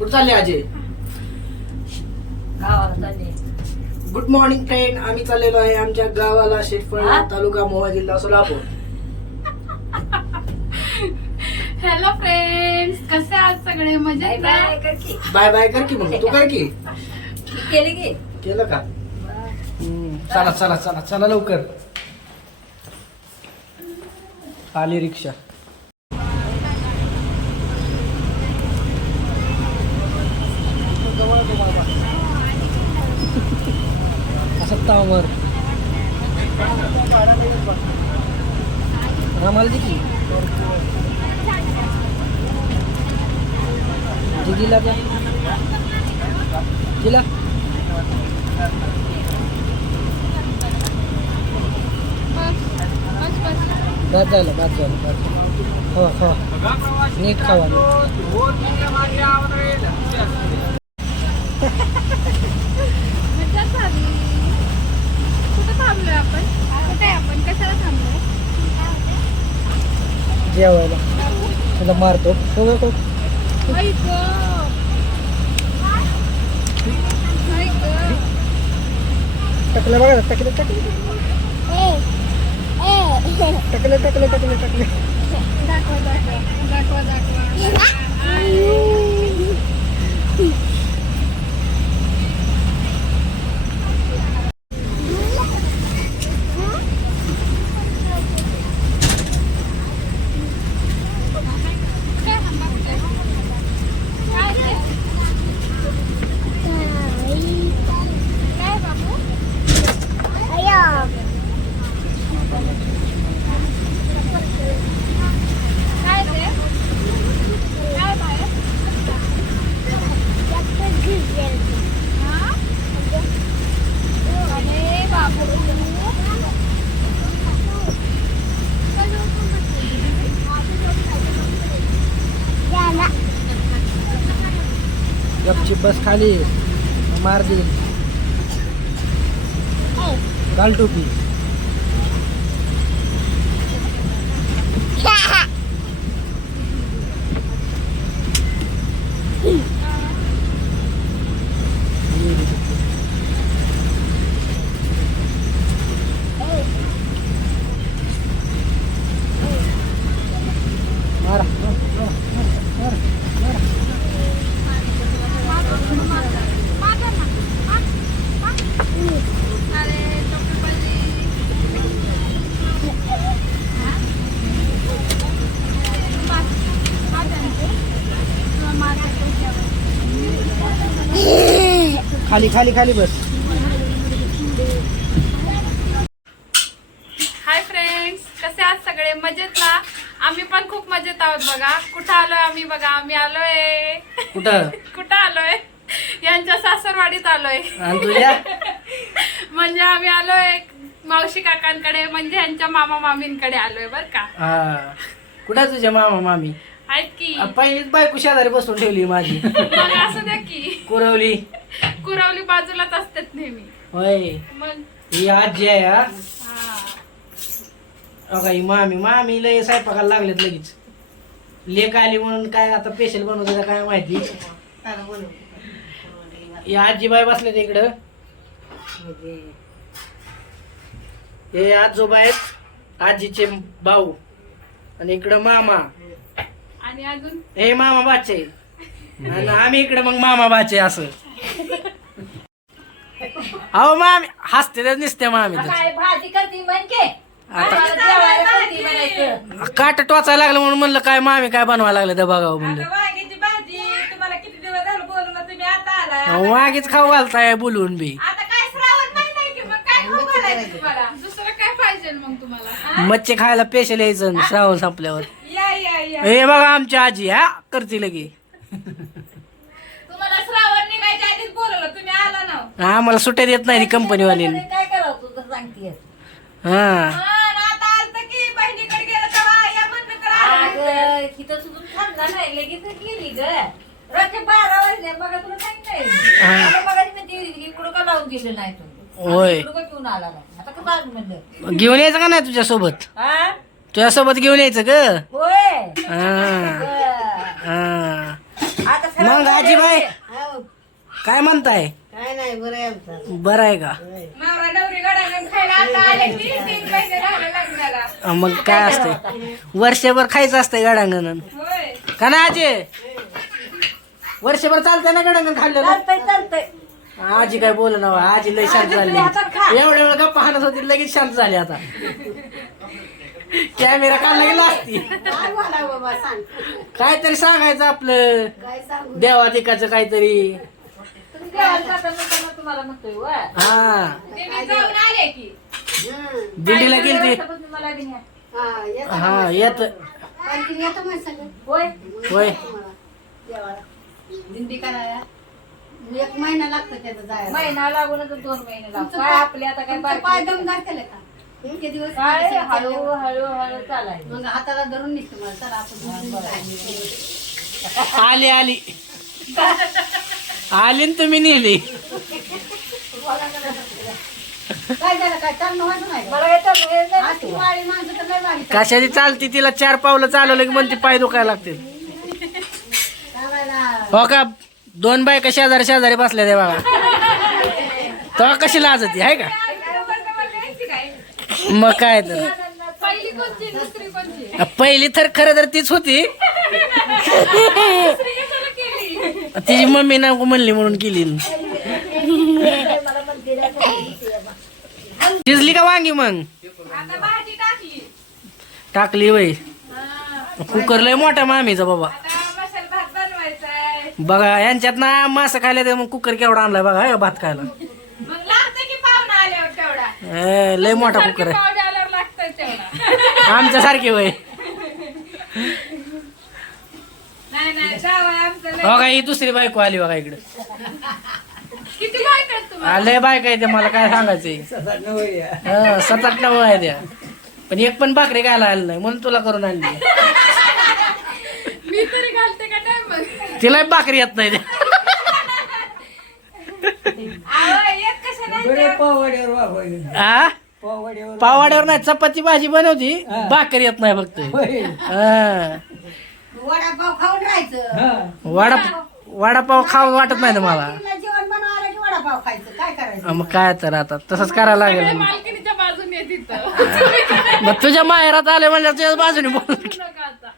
कुठं चालले Ajay good morning friend आम्ही चाललेलो आहे आमच्या गावाला शेटफळ? तालुका मोहा जिल्हा सोलापूर. हॅलो फ्रेंड्स कसे आहात सगळे? बाय मजेत बाय ना? कर की. बाय बाय कर की मग तू कर की. केली की. केलं का? चला चला चला चला लवकर. आली रिक्षा. असं तावर आम्हाला दे दिदीला द्या. दिला बाद झालं बाद झालं बाद झालं. हो हो. नीट खावा मज्जा झाली कुठं थांबलोय आपण कुठे आहे आपण कशाला थांबलोय जेवायला. तुला मारतो. आई गं. टाकलं बघा ना, टाकलं टाकलं. टाकलं टाकलं टाकलं टाकलं. दाखवा दाखवा दाखवा दाखवा काय ते? काय बाबू काय ते काय बाहेर हा? अरे बाबू गपची बस खाली मार दे. घाल टोपी मारा मारा, मारा, मारा, मारा. अरे टोपी खाली खाली खाली बस. हाय फ्रेंड्स कसे आहात सगळे? मजेत ना? आम्ही पण खूप मजेत आहोत बघा. कुठं आलोय आम्ही बघा? आम्ही आलोय. कुठं? कुठं आलोय? यांच्या सासरवाडीत आलोय. म्हणजे आम्ही आलोय मावशी काकांकडे म्हणजे यांच्या मामा मामींकडे आलोय बर का? हा. कुठं तुझ्या मामा मामी? आहेत की? आ, पहिलीच बायको शेजारी बसून ठेवली माझी. असं द्या की. कुरवली. कुरवली बाजूलाच असतात नेहमी. होय. मग? ही आजी आहे हा? हा. अहो, ही मामी मामी लय स्वयंपाकाला लागलेत लगेच. लेक आली म्हणून काय आता स्पेशल बनवतं काय माहिती? ही आजीबाई बसले इकडं. हे आजोबा आहेत आजीचे भाऊ आणि इकडं मामा. आणि अजून? हे मामा बाचे. आणि आम्ही इकडे मग मामा बाचे असं. अहो मामी हसते तर दिसते मामी. काय भाजी करती आता काट टोचायला लागलं म्हणून म्हणलं काय मामी काय बनवायला लागलं तर बघावं म्हणलं. वांग्याची भाजी तुम्हाला किती दिवस झालं बोलून तुम्ही आता आलाय? अहो, वागीच खाऊ घालताय बोलून बी. आता काय श्रावण महिना आहे की मग काय खाऊ घालायचं तुम्हाला? दुसरं काय पाहिजे मग तुम्हाला? मच्छी खायला पेशल यायचं श्रावण संपल्यावर. या या या. हे बघा आमची आजी हा? करते लगे. इकडं का लावून दिलं नाही तुम्ही होय. इकडं का घेऊन आज यायचं का नाही तुझ्यासोबत? हा? तुझ्यासोबत घेऊन यायचं ग? होय. हा. हा. मग आजीबाई हो, काय म्हणताय? नाही बरं आहे आमचं बरं आहे का? नवरा नवरी गडांगण खायला आता आले की तीन महिने झाले लग्नाला अं, मग काय असतंय? वर्षभर खायचं असतंय गडांगण होय. का ना आजी? वर्षभर चालतंय ना गडांगण खाल्लं चालतंय चालतंय. आजी काय बोल ना आजी लय शांत झाली. एवढ्या वेळ गप्पा हाणत होती लगेच शांत झाली आता. कॅमेरा काढला गेला असती काय बोला बाबा सांग. काहीतरी सांगायचं आपलं. काय सांगू? देवाधिकाचं काहीतरी तुम्ही देवाला जाता म्हणताना तुम्हाला म्हणतोय वा हा. ते मी जाऊन आले की. हं. दिंडीला बी न्या. हा येतं हा येत. आणखी येतं मग सगळं. होय. होय. मला देवाला. दिंडी करायला. एक महिना लागतो त्याचं जायला. महिना लागूनच दोन महिने लागतो तुमचं काय पाय- आपले आता काय तुमचं पाय बाकी दमदार केलं का? इतके दिवस काय हळू. हळू हळू चालायचं. मग हाताला धरून निघतो मला. चला आपण. आली आली. आली न तुम्ही नेली. काय झालं? काय चालणं व्हायचं नाही का? मला काय चालू हे नाही आज ती वाळी माणसं तर लय वाढी कशाची चालती? तिला चार पावलं चालवलं की म्हणते पाय दुखायला लागतील. हो का? दोन बायका शेजारी शेजारी बसल्या त्या बघा तेव्हा कशी लाजती आहे का? मग काय तर. पहिली तर खरं तर तीच होती. तिची मम्मी नको म्हणली म्हणून केली. शिजली का वांगी मग? टाकली वय. कुकर लय मोठा मामीचा बाबा. बघा यांच्यात ना मासं खायला तर मग कुकर केवढा आणलाय बघा भात खायला. लय मोठा कुकर आहे. आमच्या सारखे वय. ही दुसरी बायको आली बघा इकडे. किती बायका आहेत तुम्हाला? लय बायका आहे ते मला काय सांगायचंय? हा, सात आठ नऊ आहे त्या. पण एक पण भाकरी खायला आली नाही म्हणून तुला करून आणली. मी तरी घालते का नाही मग? तिला भाकरी येत नाही त्या. आवं, एक कशाला आ? पावाड्यावर नाही चपाती भाजी बनवती भाकरी येत नाही फक्त. हा. वडापाव खाऊन राहायचं. वडा वडापाव खाऊ वाटत नाही ना मला तिला जेवण बनवायला की वडापाव खायचं. काय करायचं? हा, मग काय तर आता तसंच करायला लागेल. मालकीनीच्या बाजूने येत इथं. मग तुझ्या माहेरात आले म्हणजे तुझ्या बाजूने बोल नका आता.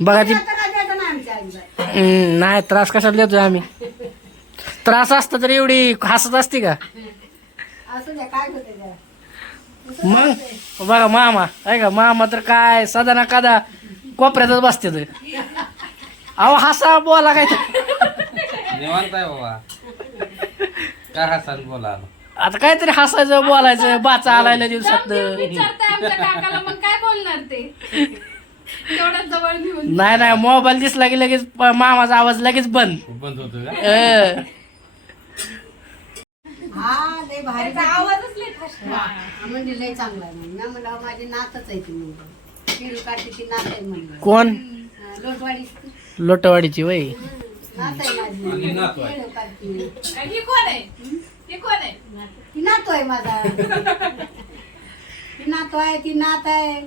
बघा ती आता काय द्यायचं नाही आमच्या आईला. हम्म, नाही त्रास कशाला देतोय आम्ही? त्रास असता तर एवढी हसत असते का? असू द्या काय होते द्या मग? बघा मामा आहे का मामा तर काय सदा ना कदा कोपऱ्यातच बसते तर अहो हसा बोला काय तर. निवांत आहे बाबा. काय हसान बोला. आता काहीतरी हसायचं बोलायचं बाचा आलायला दिवसात. विचारताय आमच्या काकाला मग काय बोलणार ते? तेवढ्याच जवळ घेऊन नाही नाही मोबाईल दिसला की लगेच प- मामाचा आवाज लगेच बंद. बंद होतो का? अं. हा लय भारी त्याचा आवाजच लय फास्ट. हा, म्हणजे लय चांगला आहे म्हणून. मी म्हणलं माझी नातच आहे ती म्हणलं कोण? हा, लोटवाडी लोटवाडीची वय. नात आहे माझी नातू आहे. ही ही ती नातू आहे.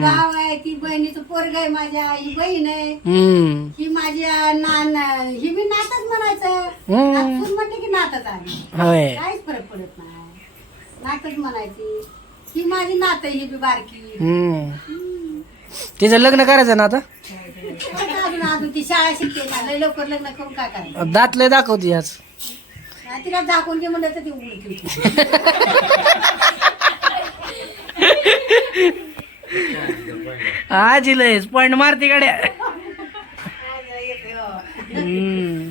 गाव आहे ती बहिणीचं पोरग आहे माझ्या ही बहीण आहे ही माझी नान ही बी नातच म्हणायचं म्हणते की नातच आहे काहीच फरक पडत नाही. नातच म्हणायची. ही माझी नात आहे ही बी बारकी. हम्म. तिचं लग्न करायचं ना आता? अजून अजून ती शाळा शिकते ना लय लवकर लग्न करून काय करायचं? दात लय दाखवती आज. तिला दाखवून घे म्हणलं तर ती उघडती आजी लयच पॉइंट मारती गाड्या. हम्म.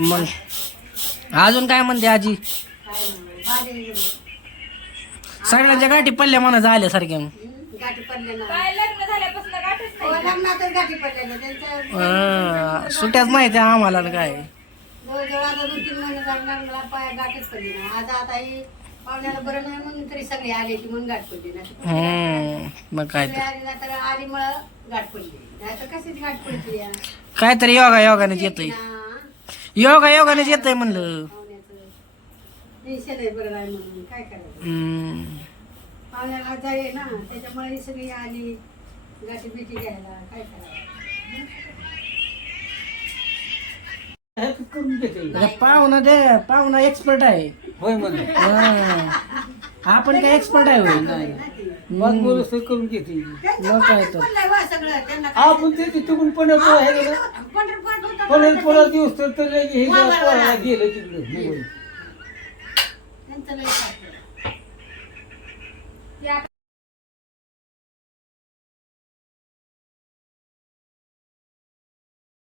मग अजून काय म्हणते आजी? सगळ्यांच्या गाठी पल्ल्या मनाचं आल्यासारख्या गाठी पडले ना. काय लग्न झाल्यापासून गाठच हो, नाही लग्नातच गाठी पडलेल्या त्यांच्या अं, सुट्याच नाही त्या आम्हाला न काय. जवळजवळ आता दोन तीन महिने झाले लग्नाला पाया गाठच पडली ना. आज आता ही पाहुण्याला बरं नाही म्हणून तरी सगळी आली की म्हणून गाठ पडली ना. हम्म मग काय सगळी तर आली ना तर आलीमुळं गाठ पडली. नाही तर कशीच गाठ पडली या. काहीतरी योगा योगानेच येतंय. ना, योगा योगानेच येतंय म्हणलं. पाहुण्याचं टेन्शन आहे बरं नाही म्हणून काय करायचं? हम्म. पाहुण्याला जाईल ना त्याच्यामुळे ही सगळी आली गाठी घ्यायला काय करायचं? करून आता पाहुणा दे पाहुणा एक्सपर्ट आहे. होय म्हणलं हा. आपण काय एक्सपर्ट आहे होय? मग बोलस करून घेते. मग काय तर म्हणलंय वा सगळं? त्यांना आपण ते तिकडून पंढरपूर आहे गेलं पंढरपूर होतं पंढरपुरात दिवस तर तर लगे हे. पोराला गेलं तिकडं. ಎಂತ ಲೇಟ್ ಆಗ್ತದೆ?